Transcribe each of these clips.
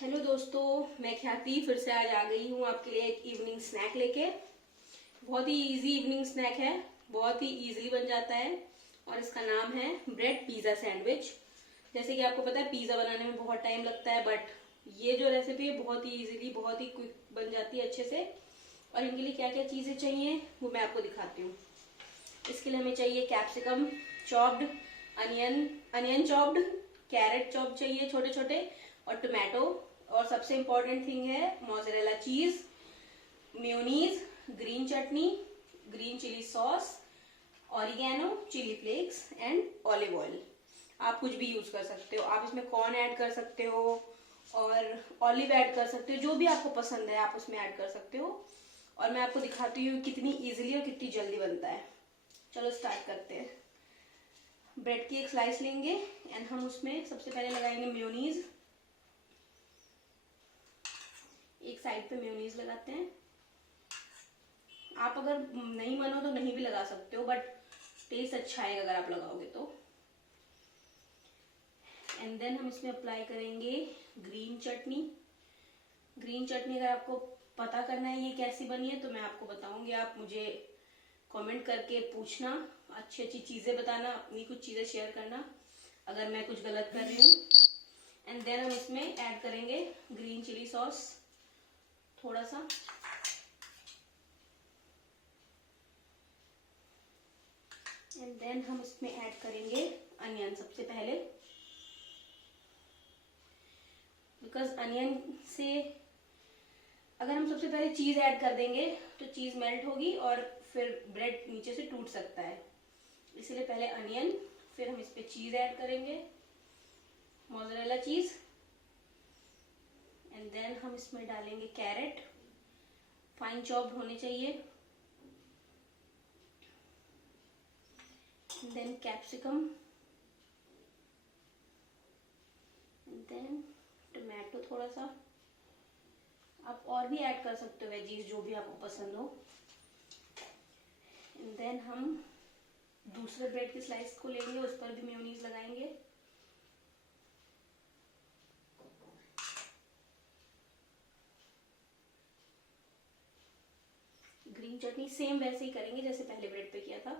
Hello दोस्तों, मैं ख्याति फिर से आज आ गई हूँ आपके लिए एक इवनिंग स्नैक लेके। बहुत ही इजी इवनिंग स्नैक है, बहुत ही इजीली बन जाता है और इसका नाम है ब्रेड पिज़्ज़ा सैंडविच। जैसे कि आपको पता है पिज़्ज़ा बनाने में बहुत टाइम लगता है, बट ये जो रेसिपी है बहुत ही इजीली बहुत ही क्विक बन जाती है अच्छे से। और इनके लिए क्या क्या चीज़ें चाहिए वो मैं आपको दिखाती हूँ। इसके लिए हमें चाहिए capsicum chopped, onion chopped, carrot chop चाहिए छोटे छोटे, और टोमेटो, और सबसे इम्पोर्टेंट थिंग है mozzarella cheese, mayonnaise, green chutney, green chilli sauce, oregano, chilli flakes and olive oil. आप कुछ भी यूज कर सकते हो, आप इसमें कॉर्न ऐड कर सकते हो और ऑलिव ऐड कर सकते हो, जो भी आपको पसंद है आप उसमें ऐड कर सकते हो। और मैं आपको दिखाती हूँ कितनी इजीली और कितनी जल्दी बनता है। चलो स्टार्ट करते हैं। ब्रेड की एक स्लाइस लेंगे एंड हम उसमें सबसे पहले लगाएंगे मेयोनीज। एक साइड पे मेयोनीज लगाते हैं। आप अगर नहीं मन हो तो नहीं भी लगा सकते हो, बट टेस्ट अच्छा आएगा अगर आप लगाओगे तो। एंड देन हम इसमें अप्लाई करेंगे ग्रीन चटनी। ग्रीन चटनी अगर आपको पता करना है ये कैसी बनी है तो मैं आपको बताऊंगी, आप मुझे कमेंट करके पूछना, अच्छी अच्छी चीजें बताना, अपनी कुछ चीजें शेयर करना अगर मैं कुछ गलत कर रही हूँ। एंड देन हम इसमें ऐड करेंगे ग्रीन चिली सॉस थोड़ा सा, एंड देन हम इसमें ऐड करेंगे अनियन सबसे पहले, बिकॉज अनियन से अगर हम सबसे पहले चीज ऐड कर देंगे तो चीज मेल्ट होगी और फिर ब्रेड नीचे से टूट सकता है, इसलिए पहले अनियन, फिर हम इस पे चीज ऐड करेंगे, मोज़रेला चीज, एंड देन हम इसमें डालेंगे कैरेट, फाइन चॉप्ड होने चाहिए, देन कैप्सिकम, देन टोमेटो थोड़ा सा। आप और भी ऐड कर सकते हो वेजीज जो भी आपको पसंद हो। एंड देन हम दूसरे ब्रेड की स्लाइस को लेंगे, उस पर भी मेयोनीज लगाएंगे। ग्रीन चटनी सेम वैसे ही करेंगे जैसे पहले ब्रेड पे किया था।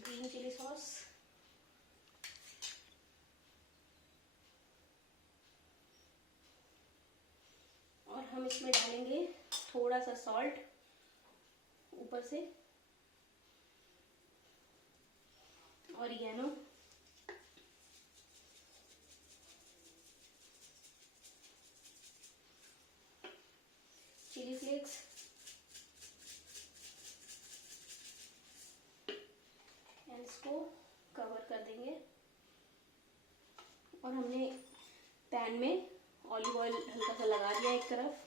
ग्रीन चिली सॉस, और हम इसमें डालेंगे थोड़ा सा सॉल्ट ऊपर से, ऑरिगेनो, चिली फ्लेक्स, एंड इसको कवर कर देंगे। और हमने पैन में ऑलिव ऑयल हल्का सा लगा दिया एक तरफ,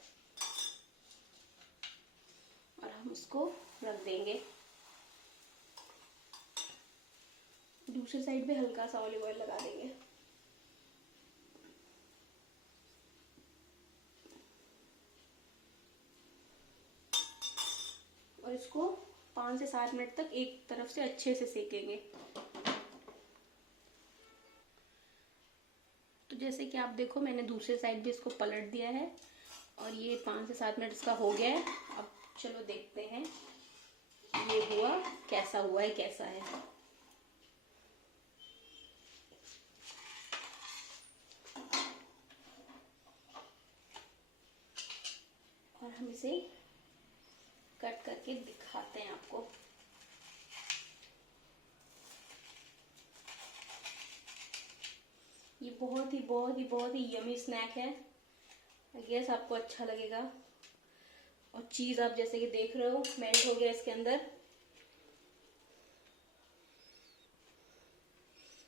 और हम इसको रख देंगे। दूसरी साइड पे हल्का सा ऑलिव ऑयल लगा देंगे। और इसको 5 से 7 मिनट तक एक तरफ से अच्छे से सेकेंगे। तो जैसे कि आप देखो मैंने दूसरे साइड भी इसको पलट दिया है और ये 5 से 7 मिनट इसका हो गया है। अब चलो देखते हैं ये हुआ कैसा है। और हम इसे कट करके दिखाते हैं आपको। ये बहुत ही यमी स्नैक है। आई गेस आपको अच्छा लगेगा। और चीज आप जैसे कि देख रहे हो मेल्ट हो गया इसके अंदर।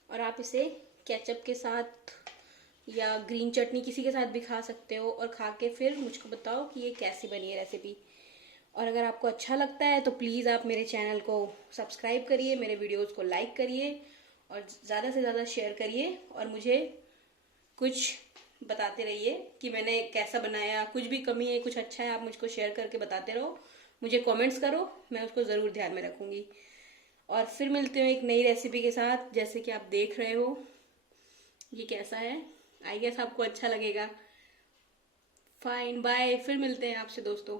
और आप इसे केचप के साथ या ग्रीन चटनी किसी के साथ भी खा सकते हो और खा के फिर मुझको बताओ कि ये कैसी बनी है रेसिपी। और अगर आपको अच्छा लगता है तो प्लीज़ आप मेरे चैनल को सब्सक्राइब करिए, मेरे वीडियोस को लाइक करिए और ज़्यादा से ज़्यादा शेयर करिए। और मुझे कुछ बताते रहिए कि मैंने कैसा बनाया, कुछ भी कमी है कुछ अच्छा है आप मुझको शेयर करके बताते रहो, मुझे कमेंट्स करो, मैं उसको ज़रूर ध्यान में रखूँगी। और फिर मिलते हैं एक नई रेसिपी के साथ। जैसे कि आप देख रहे हो ये कैसा है, आई गेस आपको अच्छा लगेगा। फाइन, बाय, फिर मिलते हैं आपसे दोस्तों।